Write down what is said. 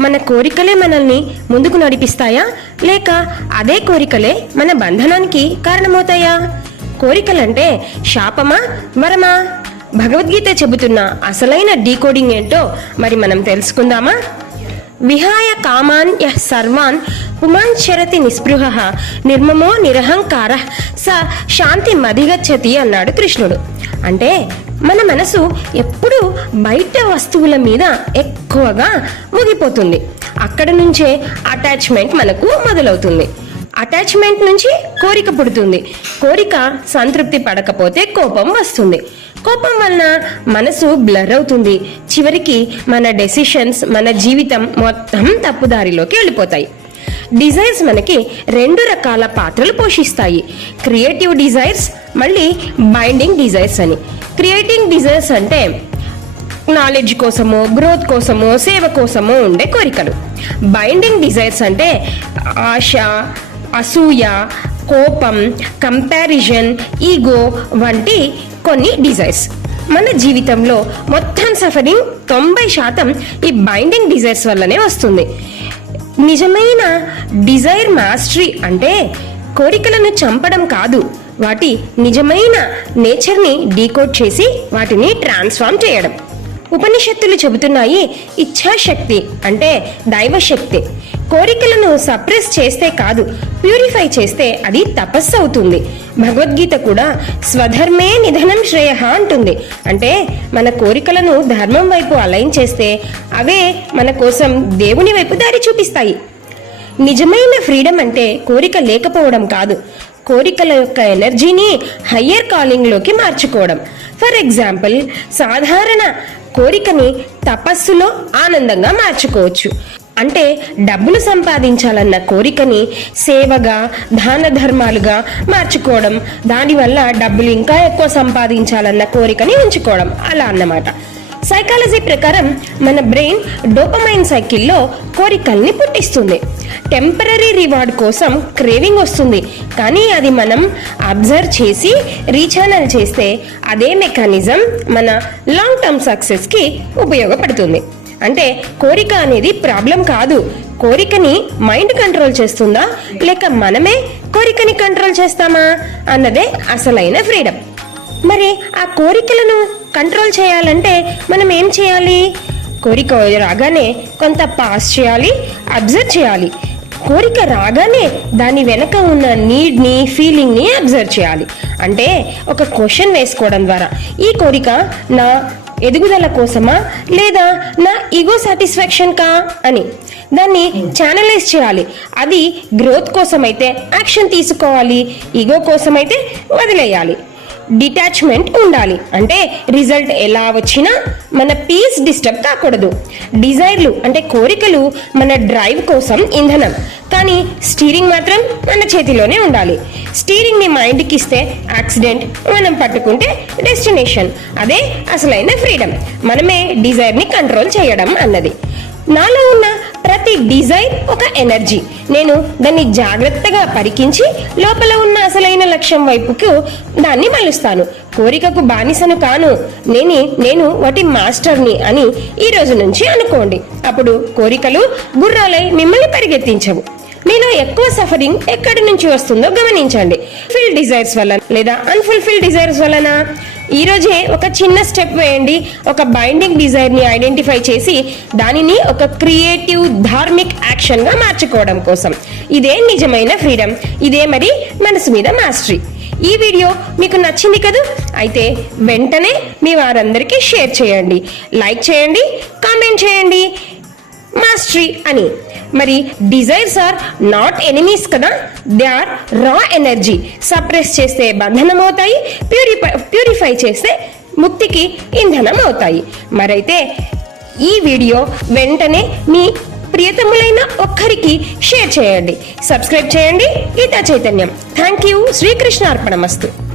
మన కోరికలే మనల్ని ముందుకు నడిపిస్తాయా? లేక అదే కోరికలే మన బంధనానికి కారణమవుతాయా? కోరికలంటే శాపమా వరమా? భగవద్గీత చెబుతున్న అసలైన డీకోడింగ్ ఏంటో మరి మనం తెలుసుకుందామా? విహాయ కామాన్ యః సర్వాన్ పుమాన్ చరతి నిస్పృహ నిర్మమో నిరహంకార స శాంతి మధిగచ్చతి అన్నాడు కృష్ణుడు. అంటే మన మనసు ఎప్పుడూ బయట వస్తువుల మీద ఎక్కువగా ముగిపోతుంది. అక్కడ నుంచే అటాచ్మెంట్ మనకు మొదలవుతుంది. అటాచ్మెంట్ నుంచి కోరిక పుడుతుంది. కోరిక సంతృప్తి పడకపోతే కోపం వస్తుంది. కోపం వలన మనసు బ్లర్ అవుతుంది. చివరికి మన డెసిషన్స్ మన జీవితం మొత్తం తప్పుదారిలోకి వెళ్ళిపోతాయి. డిజైర్స్ మనకి రెండు రకాల పాత్రలు పోషిస్తాయి. క్రియేటివ్ డిజైర్స్ మళ్ళీ బైండింగ్ డిజైర్స్ అని. క్రియేటింగ్ డిజైర్స్ అంటే నాలెడ్జ్ కోసము గ్రోత్ కోసము సేవ కోసము ఉండే కోరికలు. బైండింగ్ డిజైర్స్ అంటే ఆశ అసూయ కోపం కంపారిజన్ ఈగో వంటి కొన్ని డిజైర్స్ మన జీవితంలో మొత్తం సఫరింగ్ తొంభై శాతం ఈ బైండింగ్ డిజైర్స్ వల్లనే వస్తుంది. నిజమైన డిజైర్ మాస్టరీ అంటే కోరికలను చంపడం కాదు వాటి నిజమైన నేచర్ని డీకోడ్ చేసి వాటిని ట్రాన్స్ఫార్మ్ చేయడం. ఉపనిషత్తులు చెబుతున్నాయి ఇచ్ఛాశక్తి అంటే దైవశక్తి. కోరికలను సప్రెస్ చేస్తే కాదు ప్యూరిఫై చేస్తే అది తపస్సు అవుతుంది. భగవద్గీత కూడా స్వధర్మే నిధనం శ్రేయ అంటుంది. అంటే మన కోరికలను ధర్మం వైపు అలైన్ చేస్తే అవే మన కోసం దేవుని వైపు దారి చూపిస్తాయి. నిజమైన ఫ్రీడమ్ అంటే కోరిక లేకపోవడం కాదు. కోరికల యొక్క ఎనర్జీని హయ్యర్ కాలింగ్లోకి మార్చుకోవడం. ఫర్ ఎగ్జాంపుల్ సాధారణ కోరికని తపస్సులో ఆనందంగా మార్చుకోవచ్చు. అంటే డబ్బులు సంపాదించాలన్న కోరికని సేవగా దాన ధర్మాలుగా మార్చుకోవడం దానివల్ల డబ్బులు ఇంకా ఎక్కువ సంపాదించాలన్న కోరికని ఉంచుకోవడం అలా అన్నమాట. సైకాలజీ ప్రకారం మన బ్రెయిన్ డోపమైన్ సైకిల్లో కోరికల్ని పుట్టిస్తుంది. టెంపరీ రివార్డ్ కోసం క్రేవింగ్ వస్తుంది. కానీ అది మనం అబ్జర్వ్ చేసి రీఛానల్ చేస్తే అదే మెకానిజం మన లాంగ్ టర్మ్ సక్సెస్కి ఉపయోగపడుతుంది. అంటే కోరిక అనేది ప్రాబ్లం కాదు. కోరికని మైండ్ కంట్రోల్ చేస్తుందా? లేక మనమే కోరికని కంట్రోల్ చేస్తామా? అన్నదే అసలైన ఫ్రీడమ్. మరి ఆ కోరికలను కంట్రోల్ చేయాలంటే మనం ఏం చేయాలి? కోరిక రాగానే కొంత పాస్ చేయాలి అబ్జర్వ్ చేయాలి. కోరిక రాగానే దాని వెనక ఉన్న నీడ్ని ఫీలింగ్ని అబ్జర్వ్ చేయాలి. అంటే ఒక క్వశ్చన్ వేసుకోవడం ద్వారా ఈ కోరిక నా ఎదుగుదల కోసమా లేదా నా ఈగో సాటిస్ఫాక్షన్ కా అని. దాన్ని ఛానలైజ్ చేయాలి. అది గ్రోత్ కోసమైతే యాక్షన్ తీసుకోవాలి ఈగో కోసమైతే వదిలేయాలి. డిటాచ్మెంట్ ఉండాలి. అంటే రిజల్ట్ ఎలా వచ్చినా మన పీస్ డిస్టర్బ్ కాకూడదు. డిజైర్లు అంటే కోరికలు మన డ్రైవ్ కోసం ఇంధనం. కానీ స్టీరింగ్ మాత్రం మన చేతిలోనే ఉండాలి. స్టీరింగ్ని మైండ్కి ఇస్తే యాక్సిడెంట్ మనం పట్టుకుంటే డెస్టినేషన్. అదే అసలైన ఫ్రీడమ్. మనమే డిజైర్ని కంట్రోల్ చేయడం అన్నది. నాలో ఉన్న ప్రతి డిజైన్ ఒక ఎనర్జీ. నేను దాన్ని జాగ్రత్తగా పరికించి లోపల ఉన్న అసలైన లక్ష్యం వైపుకు దాన్ని మలుస్తాను. కోరికకు బానిసను కాను. నేను నేను వాటి మాస్టర్ని అని ఈ రోజు నుంచి అనుకోండి. అప్పుడు కోరికలు గుర్రాలై మిమ్మల్ని పరిగెత్తించవు. మీలో ఎక్కువ సఫరింగ్ ఎక్కడి నుంచి వస్తుందో గమనించండి. ఫిల్ డిజైర్స్ వల్ల లేదా అన్ఫుల్ఫిల్ డిజైర్స్ వలన ఈ రోజే ఒక చిన్న స్టెప్ వేయండి. ఒక బైండింగ్ డిజైర్ని ఐడెంటిఫై చేసి దానిని ఒక క్రియేటివ్ ధార్మిక్ యాక్షన్గా మార్చుకోవడం కోసం. ఇదే నిజమైన ఫ్రీడమ్ ఇదే మరి మనసు మీద మాస్టరీ ఈ వీడియో మీకు నచ్చింది కదూ? అయితే వెంటనే మీ వారందరికీ షేర్ చేయండి. లైక్ చేయండి కామెంట్ చేయండి. మాస్టరీ అని. మరి డిజైర్స్ ఆర్ నాట్ ఎనిమీస్ కదా? They are raw energy suppress చేస్తే బంధనం అవుతాయి ప్యూరిఫై ప్యూరిఫై చేస్తే ముక్తికి ఇంధనం అవుతాయి మరైతే ఈ వీడియో వెంటనే మీ ప్రియతములైన ఒక్కరికి షేర్ చేయండి. సబ్స్క్రైబ్ చేయండి. గీతా చైతన్యం. Thank you Srikrishna అర్పణమస్తు